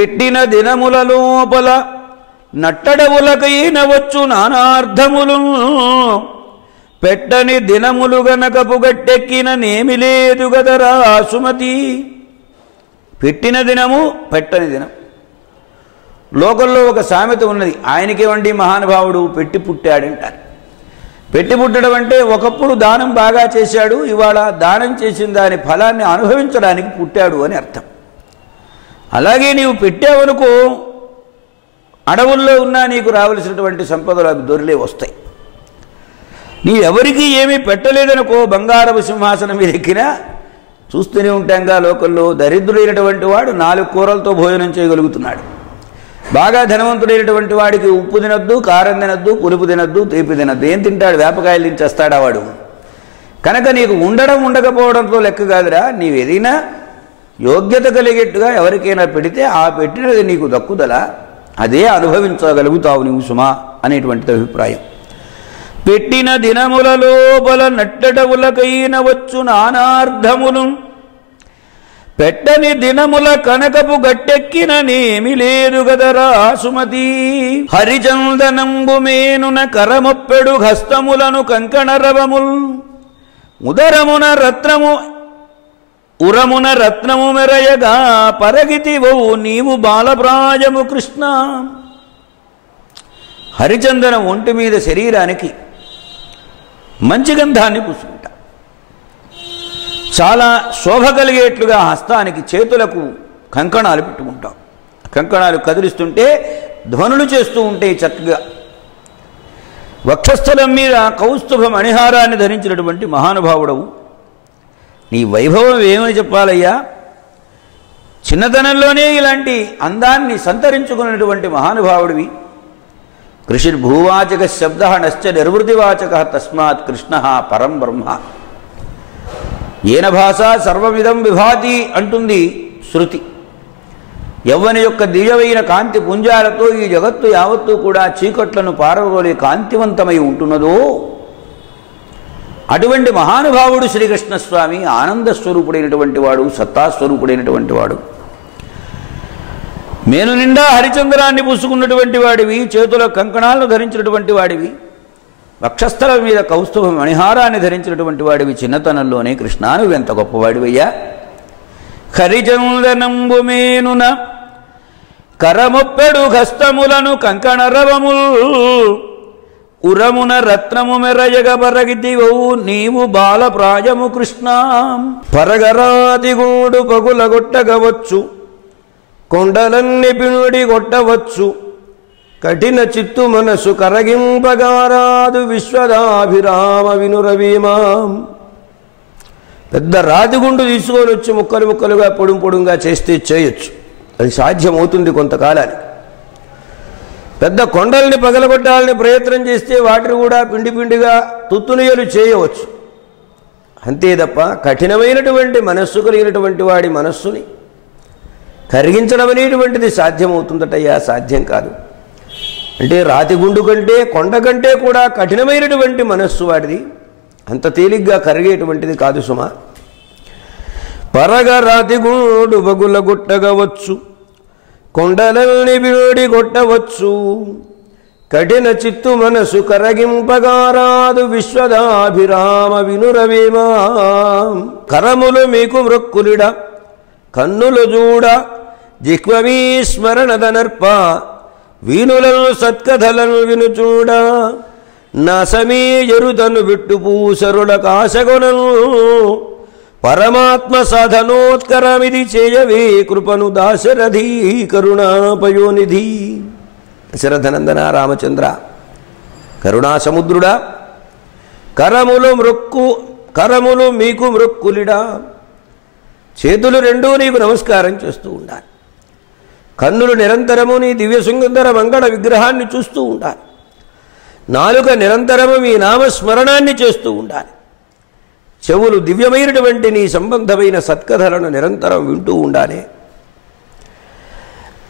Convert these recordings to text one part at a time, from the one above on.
పెట్టిన దినముల లోపల నట్టడవులకైన వచ్చు నానార్థములు పెట్టని దినములు గనకపు గట్టెక్కిన నేమి లేదు గదరా సుమతి. పెట్టిన దినము పెట్టని దినం. లోకంలో ఒక సామెత ఉన్నది, ఆయనకేమండి మహానుభావుడు పెట్టి పుట్టాడంటారు. పెట్టి పుట్టడం అంటే ఒకప్పుడు దానం బాగా చేశాడు, ఇవాళ దానం చేసిన దాని ఫలాన్ని అనుభవించడానికి పుట్టాడు అని అర్థం. అలాగే నీవు పెట్టావనుకో, అడవుల్లో ఉన్నా నీకు రావలసినటువంటి సంపదలు అవి దొరిలే వస్తాయి. నీవెవరికి ఏమీ పెట్టలేదనుకో, బంగారపు సింహాసనం మీద ఎక్కినా చూస్తూనే ఉంటాంగా లోకంలో దరిద్రుడైనటువంటి వాడు 4 కూరలతో భోజనం చేయగలుగుతున్నాడు. బాగా ధనవంతుడైనటువంటి వాడికి ఉప్పు తినద్దు, కారం తినద్దు, పులుపు తినద్దు, తీపి తినద్దు. ఏం తింటాడు? వేపకాయలు తించేస్తాడా వాడు? కనుక నీకు ఉండడం ఉండకపోవడంతో లెక్క కాదురా. నీవేదైనా యోగ్యత కలిగేట్టుగా ఎవరికైనా పెడితే ఆ పెట్టినది నీకు దక్కుదలా, అదే అనుభవించగలుగుతావు నీవు సుమా అనేటువంటిది అభిప్రాయం. పెట్టిన దినముల లోపల నట్టడవులకైన వచ్చు నానార్థములు పెట్టని దినముల కనకపు గట్టెక్కిన నేమి లేదు గదరా సుమతి. హరిచందనంబు మేనున కరమొప్పెడు హస్తములను కంకణరవముల్ ఉదరమున రత్నము ఉరమున రత్నము మెరయగా పరగితివో నీవు బాలప్రాయము కృష్ణ. హరిచందనం ఒంటి మీద శరీరానికి మంచి గంధాన్ని పూసుకుంటా, చాలా శోభ కలిగేట్లుగా హస్తానికి చేతులకు కంకణాలు పెట్టుకుంటాం. కంకణాలు కదిలిస్తుంటే ధ్వనులు చేస్తూ ఉంటాయి చక్కగా. వక్షస్థలం మీద కౌస్తుభ మణిహారాన్ని ధరించినటువంటి మహానుభావుడవు. నీ వైభవం ఏమని చెప్పాలయ్యా? చిన్నతనంలోనే ఇలాంటి అందాన్ని సంతరించుకున్నటువంటి మహానుభావుడివి. కృషిర్భూవాచక శబ్ద నశ్చ నిర్వృతివాచక తస్మాత్ కృష్ణ పరం బ్రహ్మ. ఏన భాష సర్వమిదం విభాతి అంటుంది శృతి. యవ్వని యొక్క దివ్యమైన కాంతి పుంజాలతో ఈ జగత్తు యావత్తూ కూడా చీకట్లను పారదోలే కాంతివంతమై ఉంటున్నదో అటువంటి మహానుభావుడు శ్రీకృష్ణస్వామి. ఆనందస్వరూపుడైనటువంటి వాడు, సత్తాస్వరూపుడైనటువంటి వాడు. మేను నిండా హరిచంద్రాన్ని పూసుకున్నటువంటి వాడివి, చేతుల కంకణాలను ధరించినటువంటి వాడివి, వక్షస్థలం మీద కౌస్తుభ మణిహారాన్ని ధరించినటువంటి వాడివి. చిన్నతనంలోనే కృష్ణ నువ్వెంత గొప్పవాడివయ్యా. హరిచందనంబు మేనున కరమొప్పెడు హస్తములను కంకణరవముల్ ఉరమున రత్నము మెరయగ పరగితివో నీవు బాలప్రాయము కృష్ణ. పరగరాదిగూడు పగులగొట్టగవచ్చు, కొండలన్ని పినుడి కొట్టవచ్చు, కఠిన చిత్తు మనసు కరగింపగారాదు విశ్వదాభిరామ వినురవీమాం. పెద్ద రాతిగుండు తీసుకొని వచ్చి ముక్కలు ముక్కలుగా పొడుంగా చేస్తే చేయొచ్చు, అది సాధ్యమవుతుంది కొంతకాలానికి. పెద్ద కొండల్ని పగలగొట్టాలని ప్రయత్నం చేస్తే వాటిని కూడా పిండి పిండిగా తుత్తునియలు చేయవచ్చు. అంతే తప్ప కఠినమైనటువంటి మనస్సు కలిగినటువంటి వాడి మనస్సుని కరిగించడం అనేటువంటిది సాధ్యమవుతుందటయ్యా? సాధ్యం కాదు. అంటే రాతిగుండు కంటే కొండ కంటే కూడా కఠినమైనటువంటి మనస్సు వాడిది, అంత తేలిగ్గా కరిగేటువంటిది కాదు సుమా. పరగ రాతిగుండు బగుల గుట్టగవచ్చు, కొండలల్ని విడి కొట్టవచ్చు, కఠిన చిత్తు మనసు కరగింపగారాదు విశ్వదాభిరామ వినురవేమా. కరములు మీకు మృక్కులిడ, కన్నులు చూడ, జిహ్వమీ స్మరణదనర్ప, వీనులను సత్కథలను వినుచూడ, నసమీ ఎరుతను విట్టు పూసరుల కాశగొనను, పరమాత్మ సాధనోత్కరమిది చేయవే కృపను దాశరథీ కరుణాపయోనిధి. దశరథనందన రామచంద్ర, కరుణాసముద్రుడా, కరములు మీకు మృక్కులిడా. చేతులు రెండూ నీకు నమస్కారం చేస్తూ ఉండాలి. కన్నులు నిరంతరము నీ దివ్య సుందర మంగళ విగ్రహాన్ని చూస్తూ ఉండాలి. నాలుక నిరంతరము మీ నామస్మరణాన్ని చేస్తూ ఉండాలి. చెవులు దివ్యమైనటువంటి నీ సంబంధమైన సత్కథలను నిరంతరం వింటూ ఉండాలి.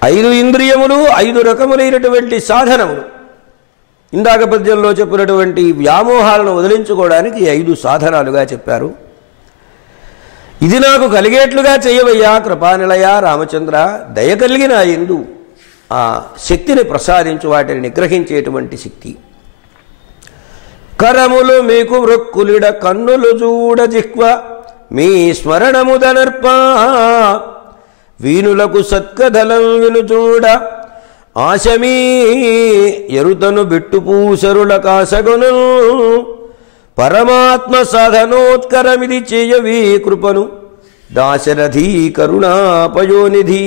5 ఇంద్రియములు 5 రకములైనటువంటి సాధనములు. ఇందాక పద్యంలో చెప్పినటువంటి వ్యామోహాలను వదిలించుకోవడానికి 5 సాధనాలుగా చెప్పారు. ఇది నాకు కలిగేట్లుగా చేయవయ్యా కృపానిలయ రామచంద్ర, దయ కలిగిన యందు ఆ శక్తిని ప్రసాదించు, వాటిని నిగ్రహించేటువంటి శక్తి. కరములు మీకు వృక్కులిడ కన్నులు చూడ జిహ్వ మీ స్మరణముదనర్ప, వీనులకు సత్కదలం విను చూడ ఆశమీ ఎరుతను బిట్టుపూసరుల కాసగును, పరమాత్మ సాధనోత్కరమిది చేయవీ కృపను దాశరథీ కరుణాపయోనిధి.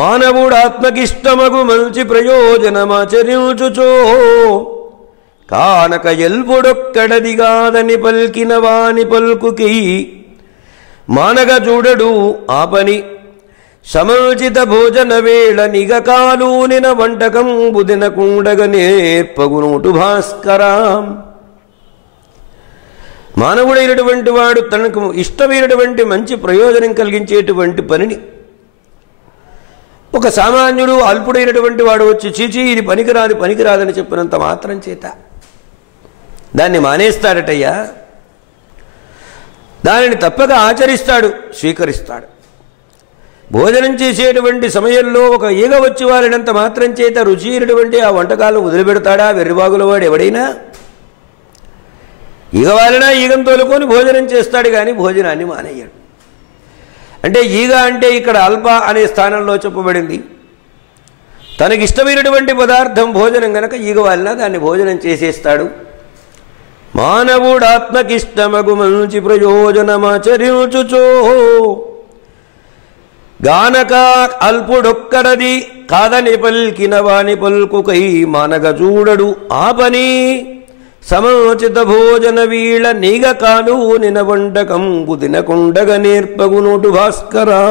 మానవుడాత్మకిష్టమగు మంచి ప్రయోజనమాచరించుచో, కానక ఎల్పుడొక్కడదిగాదని పల్కిన వాని పల్కుకి, మానగ చూడడు ఆ పని సమోచిత భోజన వేళ నిగకాలూనిన వంటకంబు దినకుండగ నేర్పగునోటు భాస్కరా. మానవుడైనటువంటి వాడు తనకు ఇష్టమైనటువంటి మంచి ప్రయోజనం కలిగించేటువంటి పనిని ఒక సామాన్యుడు అల్పుడైనటువంటి వాడు వచ్చి చీచీ ఇది పనికిరాదని చెప్పినంత మాత్రం చేత దాన్ని మానేస్తాడటయ్యా. దానిని తప్పక ఆచరిస్తాడు, స్వీకరిస్తాడు. భోజనం చేసేటువంటి సమయంలో ఒక ఈగ వచ్చి వారినంత మాత్రం చేత రుచి అయినటువంటి ఆ వంటకాలను వదిలిపెడతాడా వెర్రిబాగుల వాడు ఎవడైనా? ఈగ వాలినా ఈగను తోలుకొని భోజనం చేస్తాడు, కానీ భోజనాన్ని మానేయాడు. అంటే ఈగ అంటే ఇక్కడ అల్ప అనే స్థానంలో చెప్పబడింది. తనకిష్టమైనటువంటి పదార్థం భోజనం గనక ఈగ వాలినా దాన్ని భోజనం చేసేస్తాడు. మానవుడాత్మకిష్టమగు మంచి ప్రయోజనమాచరించుచో, గానక అల్పుడొక్కడది కాదని పల్కిన వాని పల్కుకై, మానగ చూడడు ఆ పని సమోచిత భోజన వీళ్ళ నీగ కాను నిన వంటకంబు దినకుండగ నేర్పగునోటు భాస్కరా.